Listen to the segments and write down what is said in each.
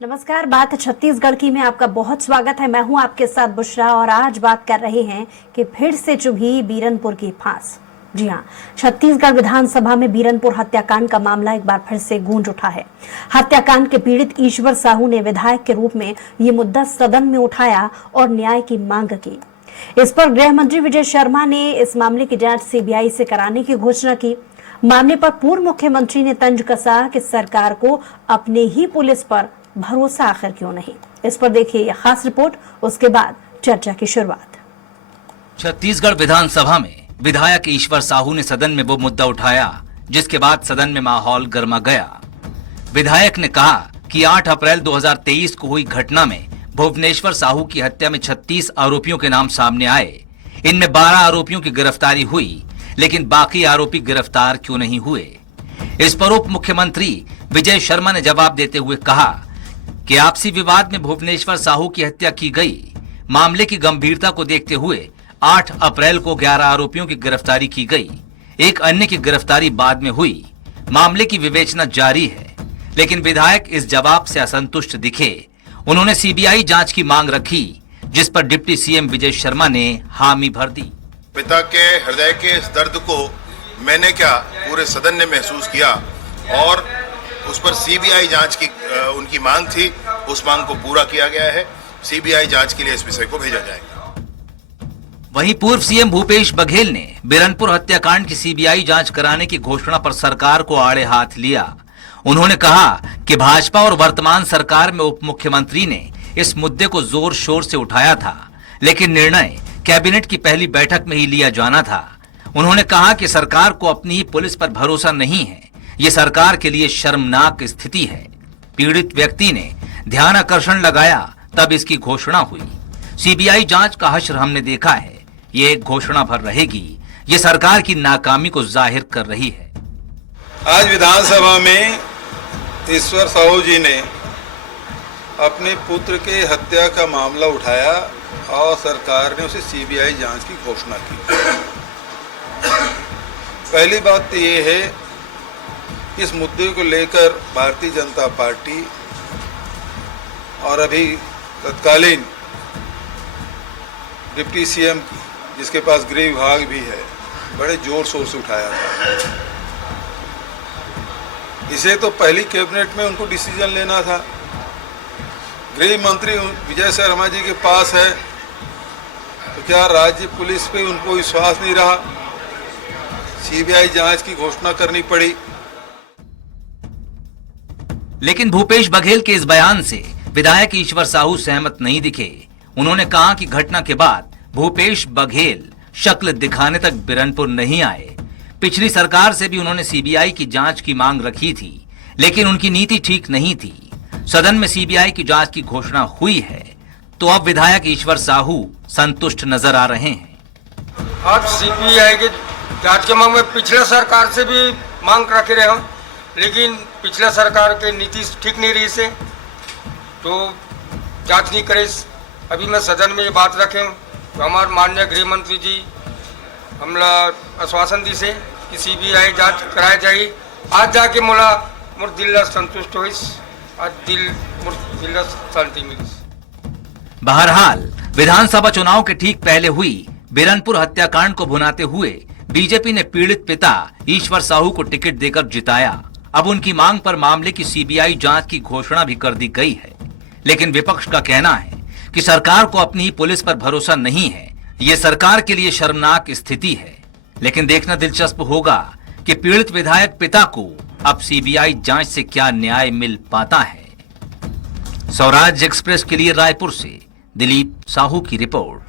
नमस्कार, बात छत्तीसगढ़ की में आपका बहुत स्वागत है। मैं हूं आपके साथ बुशरा और आज बात कर रहे हैं कि फिर से चुभी बीरनपुर की फांस। जी हां, छत्तीसगढ़ विधानसभा में बीरनपुर हत्याकांड का मामला एक बार फिर से गूंज उठा है। हत्याकांड के पीड़ित ईश्वर साहू ने विधायक के रूप में ये मुद्दा सदन में उठाया और न्याय की मांग की। इस पर गृह मंत्री विजय शर्मा ने इस मामले की जांच सीबीआई से कराने की घोषणा की। मामले पर पूर्व मुख्यमंत्री ने तंज कसा कि सरकार को अपने ही पुलिस पर भरोसा आखिर क्यों नहीं। इस पर देखिए यह खास रिपोर्ट, उसके बाद चर्चा की शुरुआत। छत्तीसगढ़ विधानसभा में विधायक ईश्वर साहू ने सदन में वो मुद्दा उठाया जिसके बाद सदन में माहौल गर्मा गया। विधायक ने कहा कि 8 अप्रैल 2023 को हुई घटना में भुवनेश्वर साहू की हत्या में 36 आरोपियों के नाम सामने आए। इनमें 12 आरोपियों की गिरफ्तारी हुई, लेकिन बाकी आरोपी गिरफ्तार क्यों नहीं हुए। इस पर उप मुख्यमंत्री विजय शर्मा ने जवाब देते हुए कहा कि आपसी विवाद में भुवनेश्वर साहू की हत्या की गई। मामले की गंभीरता को देखते हुए 8 अप्रैल को 11 आरोपियों की गिरफ्तारी की गई। एक अन्य की गिरफ्तारी बाद में हुई। मामले की विवेचना जारी है, लेकिन विधायक इस जवाब से असंतुष्ट दिखे। उन्होंने सीबीआई जांच की मांग रखी, जिस पर डिप्टी सीएम विजय शर्मा ने हामी भर दी। पिता के हृदय के इस दर्द को मैंने क्या पूरे सदन ने महसूस किया और उस पर सीबीआई जांच की उनकी मांग थी। उस मांग को पूरा किया गया है। सीबीआई जांच के लिए इस विषय को भेजा जाएगा। वहीं पूर्व सीएम भूपेश बघेल ने बीरनपुर हत्याकांड की सीबीआई जांच कराने की घोषणा पर सरकार को आड़े हाथ लिया। उन्होंने कहा कि भाजपा और वर्तमान सरकार में उप मुख्यमंत्री ने इस मुद्दे को जोर शोर से उठाया था, लेकिन निर्णय कैबिनेट की पहली बैठक में ही लिया जाना था। उन्होंने कहा कि सरकार को अपनी ही पुलिस पर भरोसा नहीं है। ये सरकार के लिए शर्मनाक स्थिति है। पीड़ित व्यक्ति ने ध्यान आकर्षण लगाया, तब इसकी घोषणा हुई। सीबीआई जांच का हश्र हमने देखा है। ये एक घोषणा भर रहेगी। ये सरकार की नाकामी को जाहिर कर रही है। आज विधानसभा में ईश्वर साहू जी ने अपने पुत्र के हत्या का मामला उठाया और सरकार ने उसे सीबीआई जांच की घोषणा की। पहली बात तो ये है, इस मुद्दे को लेकर भारतीय जनता पार्टी और अभी तत्कालीन डिप्टी सीएम जिसके पास गृह विभाग भी है, बड़े जोर शोर से उठाया था। इसे तो पहली कैबिनेट में उनको डिसीजन लेना था। गृह मंत्री विजय शर्मा जी के पास है, तो क्या राज्य पुलिस पे उनको विश्वास नहीं रहा? सीबीआई जांच की घोषणा करनी पड़ी। लेकिन भूपेश बघेल के इस बयान से विधायक ईश्वर साहू सहमत नहीं दिखे। उन्होंने कहा कि घटना के बाद भूपेश बघेल शक्ल दिखाने तक बीरनपुर नहीं आए। पिछली सरकार से भी उन्होंने सीबीआई की जांच की मांग रखी थी, लेकिन उनकी नीति ठीक नहीं थी। सदन में सीबीआई की जांच की घोषणा हुई है, तो अब विधायक ईश्वर साहू संतुष्ट नजर आ रहे हैं। अब सीबीआई की जांच के मांग में पिछले सरकार से भी मांग रखे रहे हम, लेकिन पिछले सरकार की नीति ठीक नहीं रही से तो जांच नहीं करे। अभी मैं सदन में ये बात रखें तो हमारे माननीय गृह मंत्री जी हमला आश्वासन दी से कि सीबीआई जांच कराई जाएगी। आज जाके मोर दिल संतुष्ट हुई, आज दिल शांति मिली। बहरहाल विधानसभा चुनाव के ठीक पहले हुई बीरनपुर हत्याकांड को भुनाते हुए बीजेपी ने पीड़ित पिता ईश्वर साहू को टिकट देकर जिताया। अब उनकी मांग पर मामले की सीबीआई जांच की घोषणा भी कर दी गई है, लेकिन विपक्ष का कहना है कि सरकार को अपनी ही पुलिस पर भरोसा नहीं है। ये सरकार के लिए शर्मनाक स्थिति है। लेकिन देखना दिलचस्प होगा कि पीड़ित विधायक पिता को अब सीबीआई जांच से क्या न्याय मिल पाता है। स्वराज एक्सप्रेस के लिए रायपुर से दिलीप साहू की रिपोर्ट।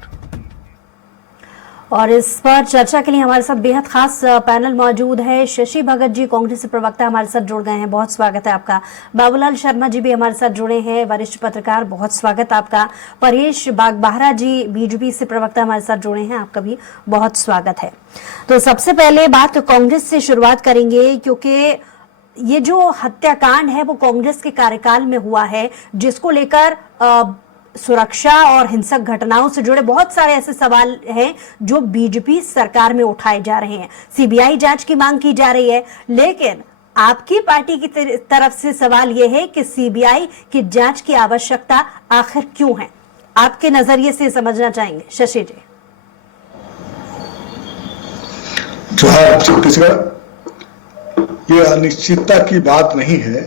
और इस पर चर्चा के लिए हमारे साथ बेहद खास पैनल मौजूद है। शशि भगत जी कांग्रेस प्रवक्ता हमारे साथ जुड़ गए हैं, बहुत स्वागत है आपका। बाबूलाल शर्मा जी भी हमारे साथ जुड़े हैं, वरिष्ठ पत्रकार, बहुत स्वागत आपका। परेश बागबाहरा जी बीजेपी से प्रवक्ता हमारे साथ जुड़े हैं, आपका भी बहुत स्वागत है। तो सबसे पहले बात कांग्रेस से शुरुआत करेंगे, क्योंकि ये जो हत्याकांड है वो कांग्रेस के कार्यकाल में हुआ है, जिसको लेकर सुरक्षा और हिंसक घटनाओं से जुड़े बहुत सारे ऐसे सवाल हैं जो बीजेपी सरकार में उठाए जा रहे हैं। सीबीआई जांच की मांग की जा रही है, लेकिन आपकी पार्टी की तरफ से सवाल यह है कि सीबीआई की जांच की आवश्यकता आखिर क्यों है? आपके नजरिए से समझना चाहेंगे शशि जी। जोहार छत्तीसगढ़, ये अनिश्चितता की बात नहीं है,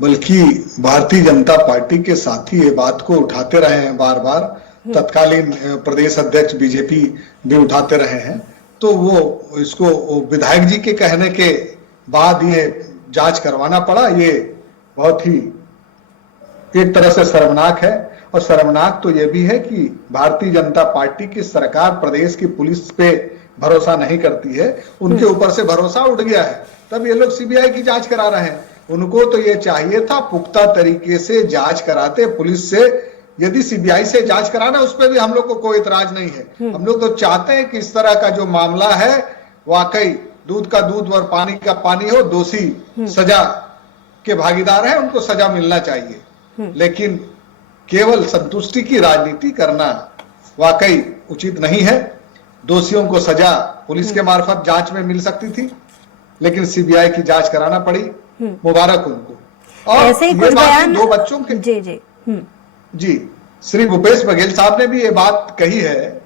बल्कि भारतीय जनता पार्टी के साथी ये बात को उठाते रहे हैं बार बार। तत्कालीन प्रदेश अध्यक्ष बीजेपी भी उठाते रहे हैं, तो वो इसको विधायक जी के कहने के बाद ये जांच करवाना पड़ा। ये बहुत ही एक तरह से शर्मनाक है। और शर्मनाक तो ये भी है कि भारतीय जनता पार्टी की सरकार प्रदेश की पुलिस पे भरोसा नहीं करती है, उनके ऊपर से भरोसा उठ गया है, तब ये लोग सीबीआई की जांच करा रहे हैं। उनको तो ये चाहिए था पुख्ता तरीके से जांच कराते पुलिस से। यदि सीबीआई से जांच कराना, उस पर भी हम लोग को कोई इतराज नहीं है। हम लोग तो चाहते हैं कि इस तरह का जो मामला है वाकई दूध का दूध और पानी का पानी हो, दोषी सजा के भागीदार है, उनको सजा मिलना चाहिए। लेकिन केवल संतुष्टि की राजनीति करना वाकई उचित नहीं है। दोषियों को सजा पुलिस के मार्फत जांच में मिल सकती थी, लेकिन सीबीआई की जांच कराना पड़ी। मुबारक उनको। और ऐसे ही कुछ बयान दो बच्चों के जी श्री भूपेश बघेल साहब ने भी ये बात कही है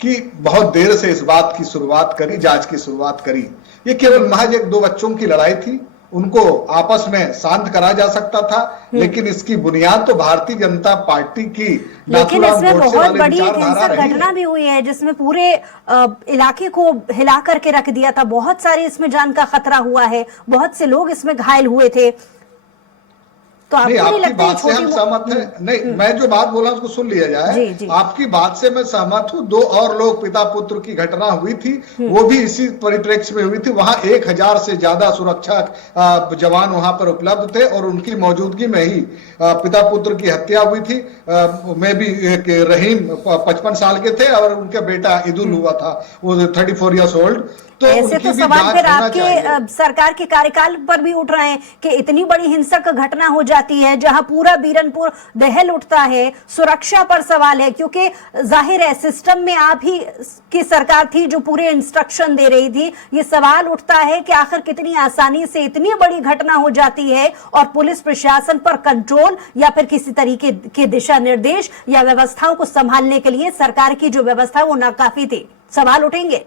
कि बहुत देर से इस बात की शुरुआत करी, जांच की शुरुआत करी। ये केवल महज एक दो बच्चों की लड़ाई थी, उनको आपस में शांत करा जा सकता था, लेकिन इसकी बुनियाद तो भारतीय जनता पार्टी की, लेकिन इसमें बहुत बड़ी एक हिंसक घटना भी हुई है जिसमें पूरे इलाके को हिला करके रख दिया था। बहुत सारे इसमें जान का खतरा हुआ है, बहुत से लोग इसमें घायल हुए थे। तो आपको नहीं आपकी लगता बात से हम सहमत हैं? नहीं, मैं जो बात बोला उसको सुन लिया जाए। जी, जी। आपकी बात से मैं सहमत हूँ। दो और लोग पिता पुत्र की घटना हुई थी, वो भी इसी परिप्रेक्ष्य में हुई थी। वहां 1000 से ज्यादा सुरक्षा जवान वहां पर उपलब्ध थे और उनकी मौजूदगी में ही पिता पुत्र की हत्या हुई थी। मैं भी रहीम 55 साल के थे और उनका बेटा ईदुल हुआ था, वो 34 ईयर्स ओल्ड। तो ऐसे तो सवाल फिर आपके सरकार के कार्यकाल पर भी उठ रहे हैं कि इतनी बड़ी हिंसक घटना हो जाती है जहां पूरा बीरनपुर दहल उठता है। सुरक्षा पर सवाल है, क्योंकि जाहिर है सिस्टम में आप ही की सरकार थी जो पूरे इंस्ट्रक्शन दे रही थी। ये सवाल उठता है कि आखिर कितनी आसानी से इतनी बड़ी घटना हो जाती है और पुलिस प्रशासन पर कंट्रोल या फिर किसी तरीके के दिशा निर्देश या व्यवस्थाओं को संभालने के लिए सरकार की जो व्यवस्था वो नाकाफी थी। सवाल उठेंगे।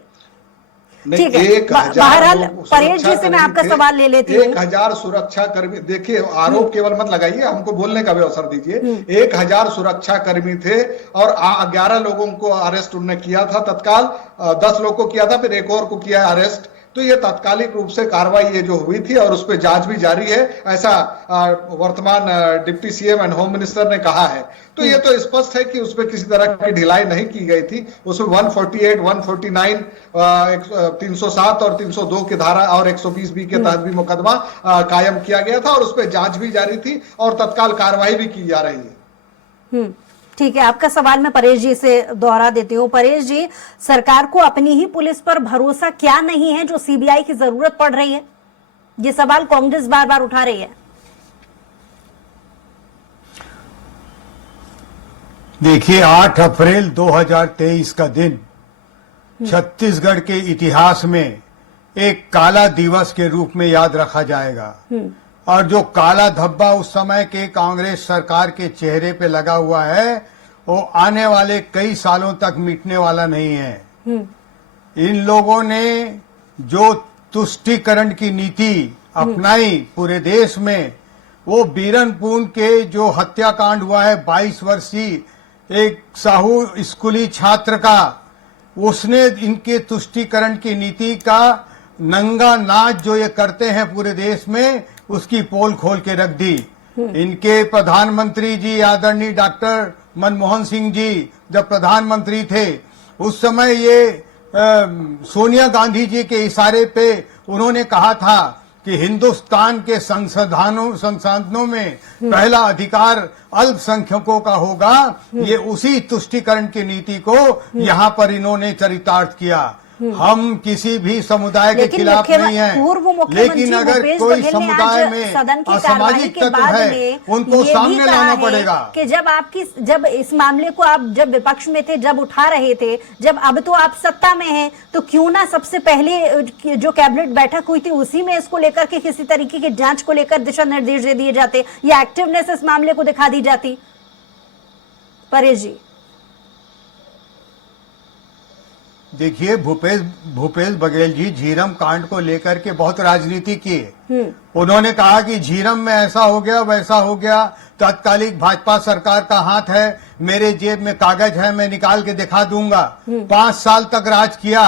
ठीक है, बहरहाल परेश जी से मैं आपका सवाल ले लेती हूँ। 1000 सुरक्षा कर्मी, देखिए आरोप केवल मत लगाइए, हमको बोलने का भी अवसर दीजिए। 1000 सुरक्षा कर्मी थे और 11 लोगों को अरेस्ट उन्होंने किया था तत्काल। 10 लोग को किया था, फिर एक और को किया अरेस्ट। तो ये तात्कालिक रूप से कार्रवाई ये जो हुई थी और उस पर जांच भी जारी है, ऐसा वर्तमान deputy CM and home minister ने कहा है। तो ये तो स्पष्ट है कि उसमें किसी तरह की ढिलाई नहीं की गई थी। उसमें 148, 149, 307 और 302 की धारा और 120B के तहत भी मुकदमा कायम किया गया था और उस पर जांच भी जारी थी और तत्काल कार्रवाई भी की जा रही है। ठीक है, आपका सवाल मैं परेश जी से दोहरा देती हूँ। परेश जी, सरकार को अपनी ही पुलिस पर भरोसा क्या नहीं है जो सीबीआई की जरूरत पड़ रही है? ये सवाल कांग्रेस बार बार उठा रही है। देखिए, 8 अप्रैल 2023 का दिन छत्तीसगढ़ के इतिहास में एक काला दिवस के रूप में याद रखा जाएगा। और जो काला धब्बा उस समय के कांग्रेस सरकार के चेहरे पे लगा हुआ है, वो आने वाले कई सालों तक मिटने वाला नहीं है। इन लोगों ने जो तुष्टीकरण की नीति अपनाई पूरे देश में, वो बीरनपुर के जो हत्याकांड हुआ है 22 वर्षीय एक साहू स्कूली छात्र का, उसने इनके तुष्टीकरण की नीति का नंगा नाच जो ये करते हैं पूरे देश में, उसकी पोल खोल के रख दी। इनके प्रधानमंत्री जी आदरणीय डॉक्टर मनमोहन सिंह जी जब प्रधानमंत्री थे, उस समय ये सोनिया गांधी जी के इशारे पे उन्होंने कहा था कि हिंदुस्तान के संसाधनों में पहला अधिकार अल्पसंख्यकों का होगा। ये उसी तुष्टीकरण की नीति को यहाँ पर इन्होंने चरितार्थ किया। हम किसी भी समुदाय के लेकिन खिलाफ नहीं है, पूर्व मुख्यमंत्री लेकिन अगर भूपेश कोई बघेल ने समुदाय आज में सदन की कार्यवाही असामाजिक के तत्व बाद है में उनको ये भी सामने कहा लाना है पड़ेगा। कि जब इस मामले को आप जब विपक्ष में थे, जब उठा रहे थे, जब अब तो आप सत्ता में हैं, तो क्यों ना सबसे पहले जो कैबिनेट बैठक हुई थी उसी में इसको लेकर के किसी तरीके की जांच को लेकर दिशा निर्देश दे दिए जाते या एक्टिवनेस इस मामले को दिखा दी जाती। परेश जी देखिए, भूपेश बघेल जी झीरम कांड को लेकर के बहुत राजनीति किए। उन्होंने कहा कि झीरम में ऐसा हो गया वैसा हो गया, तत्कालिक भाजपा सरकार का हाथ है, मेरे जेब में कागज है, मैं निकाल के दिखा दूंगा। 5 साल तक राज किया,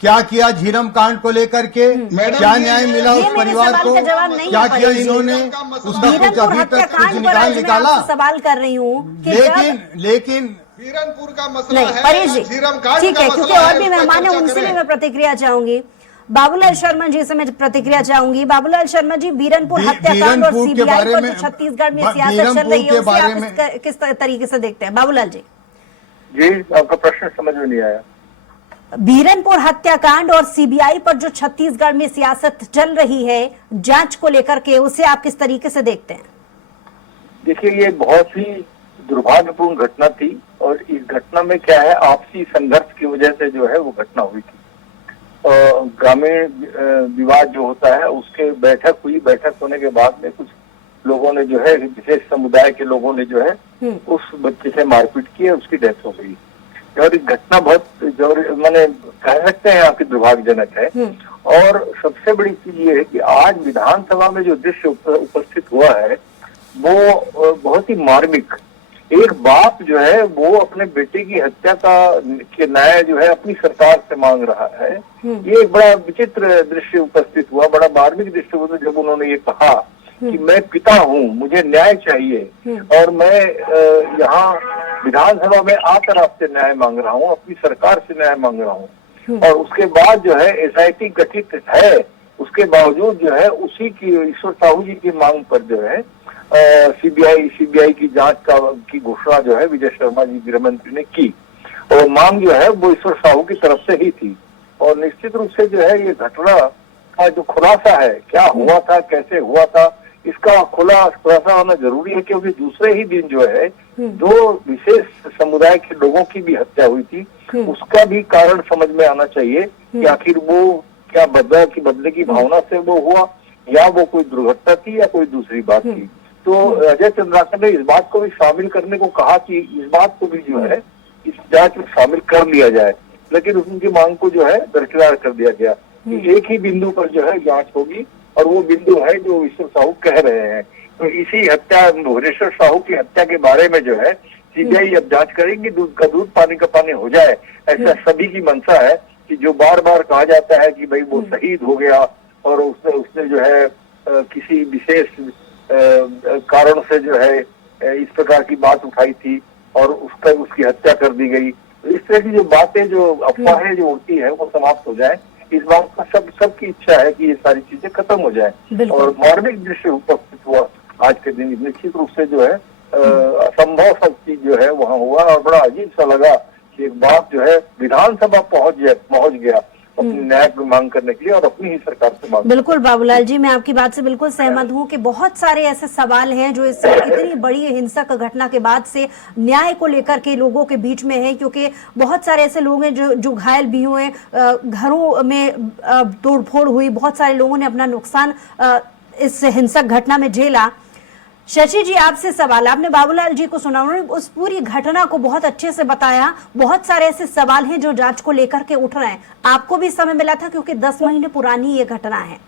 क्या किया झीरम कांड को लेकर के? क्या न्याय मिला उस परिवार को? क्या किया इन्होंने? उसका कुछ अभी तक कुछ निकाला? सवाल कर रही हूँ लेकिन बीरनपुर का मसला नहीं, है, परेश जी झीरम कांड ठीक का है, मसला क्योंकि और भी है, उसपर मेहमान है, चर्चा उनसे भी करें। मैं प्रतिक्रिया चाहूंगी। बाबूलाल शर्मा जी से मैं प्रतिक्रिया चाहूंगी। बाबूलाल शर्मा जी, बीरनपुर हत्याकांड और सीबीआई पर जो छत्तीसगढ़ में सियासत चल रही है उसे आप किस तरीके से देखते हैं? बाबूलाल जी जी, आपका प्रश्न समझ में नहीं आया। बीरनपुर हत्याकांड और सीबीआई पर जो छत्तीसगढ़ में सियासत चल रही है जांच को लेकर के, उसे आप किस तरीके से देखते हैं? देखिए, ये बहुत ही दुर्भाग्यपूर्ण घटना थी और इस घटना में क्या है, आपसी संघर्ष की वजह से जो है वो घटना हुई थी। ग्रामीण विवाद जो होता है उसके बैठक हुई, बैठक होने के बाद में कुछ लोगों ने जो है, विशेष समुदाय के लोगों ने जो है उस बच्चे से मारपीट की है, उसकी डेथ हो गई। और एक घटना बहुत मैंने कह सकते हैं आपकी दुर्भाग्यजनक है। और सबसे बड़ी चीज ये है कि आज विधानसभा में जो दृश्य उपस्थित हुआ है वो बहुत ही मार्मिक। एक बाप जो है वो अपने बेटे की हत्या के न्याय जो है अपनी सरकार से मांग रहा है। ये एक बड़ा विचित्र दृश्य उपस्थित हुआ, बड़ा मार्मिक दृश्य हुआ जब उन्होंने ये कहा कि मैं पिता हूँ, मुझे न्याय चाहिए और मैं यहाँ विधानसभा में आकर आपसे न्याय मांग रहा हूँ, अपनी सरकार से न्याय मांग रहा हूँ। और उसके बाद जो है एसआईटी गठित है, उसके बावजूद जो है उसी की ईश्वर साहू जी की मांग पर जो है सीबीआई की जांच की घोषणा जो है विजय शर्मा जी गृह मंत्री ने की। और मांग जो है वो ईश्वर साहू की तरफ से ही थी। और निश्चित रूप से जो है ये घटना का जो खुलासा है, क्या हुआ था, कैसे हुआ था, इसका खुलासा होना जरूरी है, क्योंकि दूसरे ही दिन जो है 2 विशेष समुदाय के लोगों की भी हत्या हुई थी। उसका भी कारण समझ में आना चाहिए कि आखिर वो क्या बदले की भावना से वो हुआ या वो कोई दुर्घटना थी या कोई दूसरी बात थी। तो अजय चंद्राकर ने इस बात को भी शामिल करने को कहा कि इस बात को भी जो है इस जांच में शामिल कर लिया जाए, लेकिन उनकी मांग को जो है दरकिनार कर दिया गया कि एक ही बिंदु पर जो है जांच होगी और वो बिंदु है जो ईश्वर साहू कह रहे हैं। तो इसी हत्या, भुवनेश्वर साहू की हत्या के बारे में जो है सीबीआई अब जांच करेंगी, दूध का दूध पानी का पानी हो जाए, ऐसा सभी की मंशा है। कि जो बार बार कहा जाता है कि भाई वो शहीद हो गया और उसने जो है किसी विशेष कारण से जो है इस प्रकार की बात उठाई थी और उसकी हत्या कर दी गई। तो इस तरह की जो बातें, जो अफवाहें जो उड़ती है वो समाप्त हो जाए, इस बात का सबकी इच्छा है कि ये सारी चीजें खत्म हो जाए। और मार्मिक दृश्य उपस्थित हुआ आज के दिन, निश्चित रूप से जो है असंभव सब चीज जो है वहाँ हुआ और बड़ा अजीब सा लगा कि एक बाप जो है विधानसभा पहुंच गया अपनी न्याय की मांग करने के लिए और अपनी ही सरकार से मांग। बिल्कुल बाबूलाल जी, मैं आपकी बात से बिल्कुल सहमत हूं कि बहुत सारे ऐसे सवाल हैं जो इस इतनी बड़ी हिंसक घटना के बाद से न्याय को लेकर के लोगों के बीच में है, क्योंकि बहुत सारे ऐसे लोग हैं जो घायल भी हुए, घरों में तोड़फोड़ हुई, बहुत सारे लोगों ने अपना नुकसान इस हिंसक घटना में झेला। शशि जी, आपसे सवाल, आपने बाबूलाल जी को सुना, उन्होंने उस पूरी घटना को बहुत अच्छे से बताया। बहुत सारे ऐसे सवाल हैं जो जांच को लेकर के उठ रहे हैं। आपको भी समय मिला था क्योंकि 10 महीने पुरानी ये घटना है।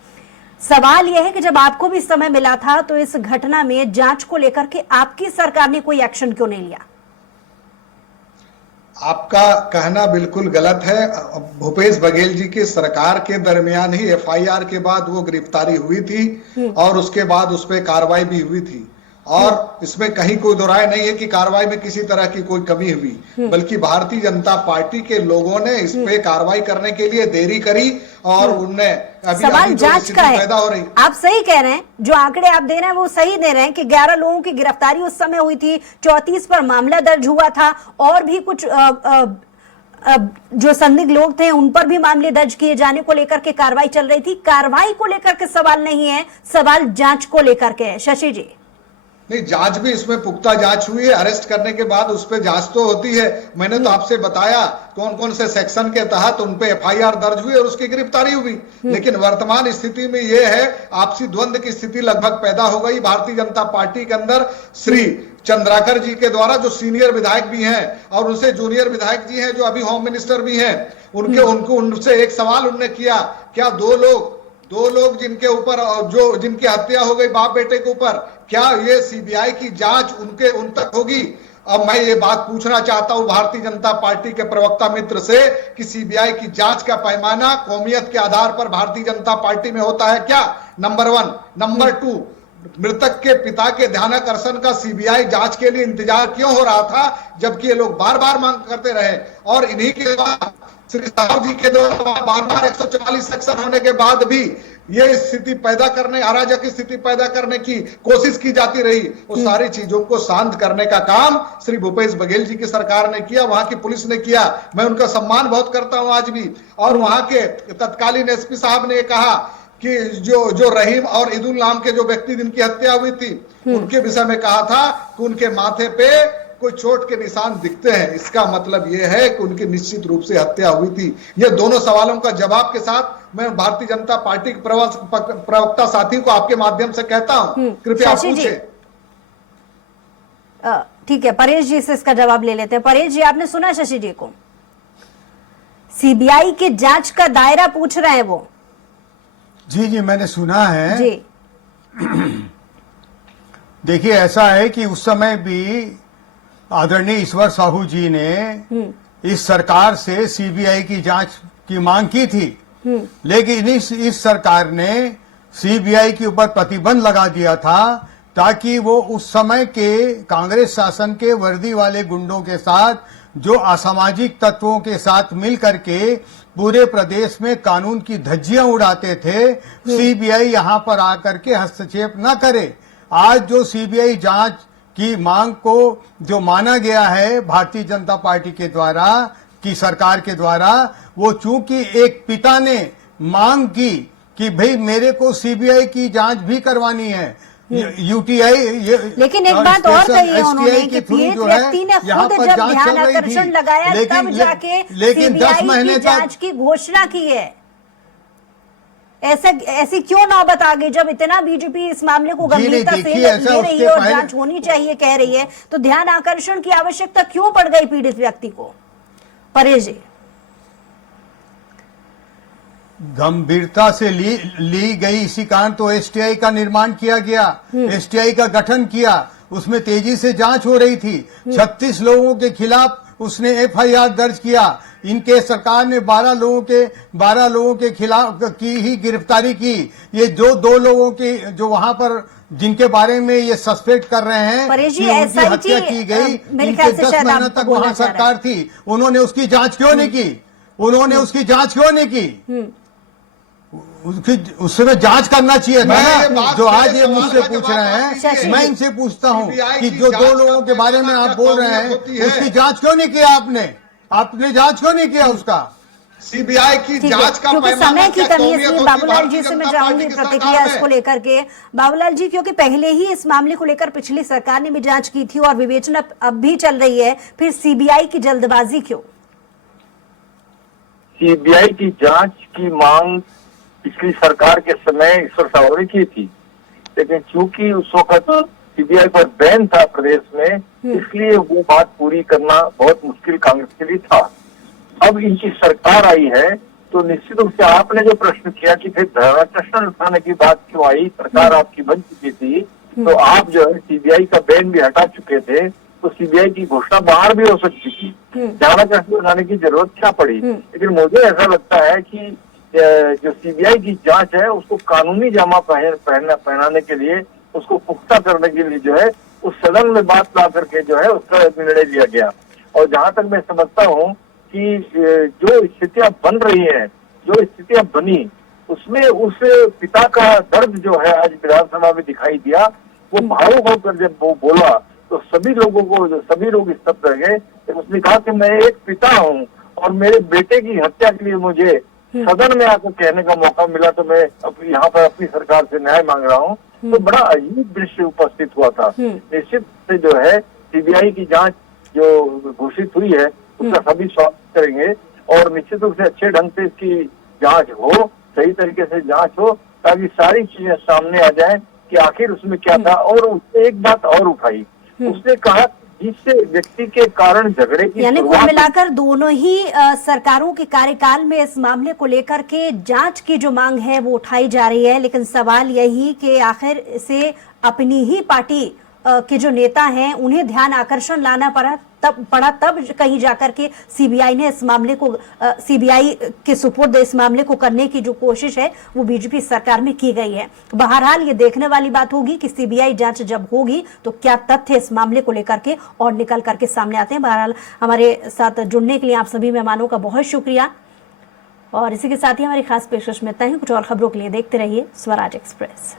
सवाल यह है कि जब आपको भी समय मिला था तो इस घटना में जांच को लेकर के आपकी सरकार ने कोई एक्शन क्यों नहीं लिया? आपका कहना बिल्कुल गलत है। भूपेश बघेल जी की सरकार के दरमियान ही एफआईआर के बाद वो गिरफ्तारी हुई थी और उसके बाद उस पर कार्रवाई भी हुई थी और इसमें कहीं कोई दो राय नहीं है कि कार्रवाई में किसी तरह की कोई कमी हुई, बल्कि भारतीय जनता पार्टी के लोगों ने इस पे कार्रवाई करने के लिए देरी करी और उनने सवाल जांच का है। पैदा हो रही। आप सही कह रहे हैं, जो आंकड़े आप दे रहे हैं वो सही दे रहे हैं कि 11 लोगों की गिरफ्तारी उस समय हुई थी, 34 पर मामला दर्ज हुआ था और भी कुछ जो संदिग्ध लोग थे उन पर भी मामले दर्ज किए जाने को लेकर के कार्रवाई चल रही थी। कार्रवाई को लेकर के सवाल नहीं है, सवाल जांच को लेकर के है। शशि जी, नहीं, जांच भी इसमें पुख्ता जांच हुई है। अरेस्ट करने के बाद उस पर जांच तो होती है। मैंने तो आपसे बताया कौन कौन से सेक्शन के तहत उन पे एफआईआर दर्ज हुई और उसकी गिरफ्तारी हुई। लेकिन वर्तमान स्थिति में यह है, आपसी द्वंद्व की स्थिति लगभग पैदा हो गई भारतीय जनता पार्टी के अंदर। श्री चंद्राकर जी के द्वारा, जो सीनियर विधायक भी हैं और उनसे जूनियर विधायक जी हैं जो अभी होम मिनिस्टर भी हैं, उनसे एक सवाल उनने किया, क्या दो लोग जिनके ऊपर जो जिनकी हत्या हो गई बाप बेटे के ऊपर, क्या ये सीबीआई की जांच उन तक होगी? अब मैं ये बात पूछना चाहता हूं भारतीय जनता पार्टी के प्रवक्ता मित्र से कि सीबीआई की जांच का पैमाना कौमियत के आधार पर भारतीय जनता पार्टी में होता है क्या? नंबर 1। नंबर 2, मृतक के पिता के ध्यानाकर्षण का सीबीआई जांच के लिए इंतजार क्यों हो रहा था, जबकि ये लोग बार बार मांग करते रहे? और इन्हीं के बाद श्री साहू जी के द्वारा बार बार 144 सेक्शन होने के बाद भी ये स्थिति पैदा करने, अराजक की स्थिति पैदा करने की कोशिश की जाती रही। वो सारी चीजों को शांत करने का काम श्री भूपेश बघेल जी की सरकार ने किया, वहां की पुलिस ने किया। मैं उनका सम्मान बहुत करता हूं आज भी। और वहां के तत्कालीन एसपी साहब ने कहा कि जो रहीम और ईदुल नाम के जो व्यक्ति जिनकी हत्या हुई थी, उनके विषय में कहा था कि उनके माथे पे कोई चोट के निशान दिखते हैं। इसका मतलब यह है कि उनकी निश्चित रूप से हत्या हुई थी। ये दोनों सवालों का जवाब के साथ मैं भारतीय जनता पार्टी के प्रवक्ता साथी को आपके माध्यम से कहता हूं, कृपया पूछें। ठीक है, परेश जी से इसका जवाब ले लेते हैं। परेश जी, आपने सुना शशि जी को? सीबीआई के जांच का दायरा पूछ रहे हैं वो। जी, मैंने सुना है जी। देखिए, ऐसा है कि उस समय भी आदरणीय ईश्वर साहू जी ने इस सरकार से सीबीआई की जांच की मांग की थी, लेकिन इस सरकार ने सीबीआई के ऊपर प्रतिबंध लगा दिया था ताकि वो उस समय के कांग्रेस शासन के वर्दी वाले गुंडों के साथ, जो असामाजिक तत्वों के साथ मिल करके पूरे प्रदेश में कानून की धज्जियां उड़ाते थे, सीबीआई यहां पर आकर के हस्तक्षेप न करे। आज जो सीबीआई जांच की मांग को जो माना गया है भारतीय जनता पार्टी के द्वारा, की सरकार के द्वारा, वो चूंकि एक पिता ने मांग की कि भाई मेरे को सीबीआई की जांच भी करवानी है, यूटीआई, लेकिन एक बात और कही है उन्होंने कि पीड़ित व्यक्ति ने खुद जब ध्यान आकर्षण लगाया तब जाके सीबीआई की जांच की घोषणा की है। ऐसी क्यों नौबत आ गई? जब इतना बीजेपी इस मामले को गंभीरता से ले रही है और जांच होनी चाहिए कह रही है, तो ध्यान आकर्षण की आवश्यकता क्यों पड़ गई पीड़ित व्यक्ति को? परेश जी, गंभीरता से ली गई, इसी कारण तो एसटीआई का निर्माण किया गया, एसटीआई का गठन किया, उसमें तेजी से जांच हो रही थी। 36 लोगों के खिलाफ उसने एफआईआर दर्ज किया। इनके सरकार ने 12 लोगों के खिलाफ की ही गिरफ्तारी की। ये जो 2 लोगों के जो वहां पर जिनके बारे में ये सस्पेक्ट कर रहे हैं कि उनकी हत्या की गई, इनके 10 महीने तक वहां सरकार थी, उन्होंने उसकी जांच क्यों नहीं की? उस समय जांच करना चाहिए था ना। जो आज ये मुझसे पूछ रहे हैं, मैं इनसे पूछता हूं कि जो 2 लोगों के बारे में आप बोल रहे हैं, उसकी जांच क्यों नहीं किया आपने जांच क्यों नहीं किया उसका? सीबीआई की जांच का क्योंकि समय की कमी है, इसलिए बाबूलाल जी से मैं चाहूंगी प्रतिक्रिया इसको लेकर के। बाबूलाल जी, क्योंकि पहले ही इस मामले को लेकर पिछली सरकार ने भी जांच की थी और विवेचना अब भी चल रही है, फिर सीबीआई की जल्दबाजी क्यों? सीबीआई की जांच की मांग पिछली सरकार के समय ईश्वर साहू ने की थी, लेकिन चूंकि उस वक्त सीबीआई पर बैन था प्रदेश में, इसलिए वो बात पूरी करना बहुत मुश्किल कांग्रेस के लिए था। अब इनकी सरकार आई है तो निश्चित रूप से आपने जो प्रश्न किया कि फिर ध्यानाकर्षण उठाने की बात क्यों आई, सरकार आपकी बन चुकी थी, तो आप जो है सीबीआई का बैन भी हटा चुके थे, तो सीबीआई की घोषणा बाहर भी हो सकती थी, ध्यानाकर्षण उठाने की जरूरत क्या पड़ी। लेकिन मुझे ऐसा लगता है कि जो सीबीआई की जांच है उसको कानूनी जामा पहनाने के लिए, उसको पुख्ता करने के लिए जो है उस सदन में बात ला करके जो है उसका निर्णय लिया गया। और जहां तक मैं समझता हूं कि जो स्थितियां बन रही हैं, जो स्थितियां बनी, उसमें उस पिता का दर्द जो है आज विधानसभा में दिखाई दिया। वो भावुक होकर जब वो बोला तो सभी लोग स्तब्ध रह गए। उसने कहा कि मैं एक पिता हूँ और मेरे बेटे की हत्या के लिए मुझे सदन में आकर कहने का मौका मिला, तो मैं यहाँ पर अपनी सरकार से न्याय मांग रहा हूँ। तो बड़ा अजीब दृश्य उपस्थित हुआ था। निश्चित से जो है सीबीआई की जांच जो घोषित हुई है उसका सभी स्वागत करेंगे और निश्चित रूप से अच्छे ढंग से इसकी जांच हो, सही तरीके से जांच हो, ताकि सारी चीजें सामने आ जाएं कि आखिर उसमें क्या था। और उसने एक बात और उठाई, उसने कहा जिससे व्यक्ति के कारण झगड़े की यानी कुल मिलाकर दोनों ही सरकारों के कार्यकाल में इस मामले को लेकर के जांच की जो मांग है वो उठाई जा रही है, लेकिन सवाल यही कि आखिर से अपनी ही पार्टी के जो नेता हैं उन्हें ध्यान आकर्षण लाना पड़ा तब कहीं जाकर के सीबीआई ने इस मामले को सीबीआई के सुपुर्द इस मामले को करने की जो कोशिश है वो बीजेपी सरकार में की गई है। बहरहाल ये देखने वाली बात होगी कि सीबीआई जांच जब होगी तो क्या तथ्य इस मामले को लेकर के और निकल करके सामने आते हैं। बहरहाल हमारे साथ जुड़ने के लिए आप सभी मेहमानों का बहुत शुक्रिया और इसी के साथ ही हमारी खास पेशकश में तय है। कुछ और खबरों के लिए देखते रहिए स्वराज एक्सप्रेस।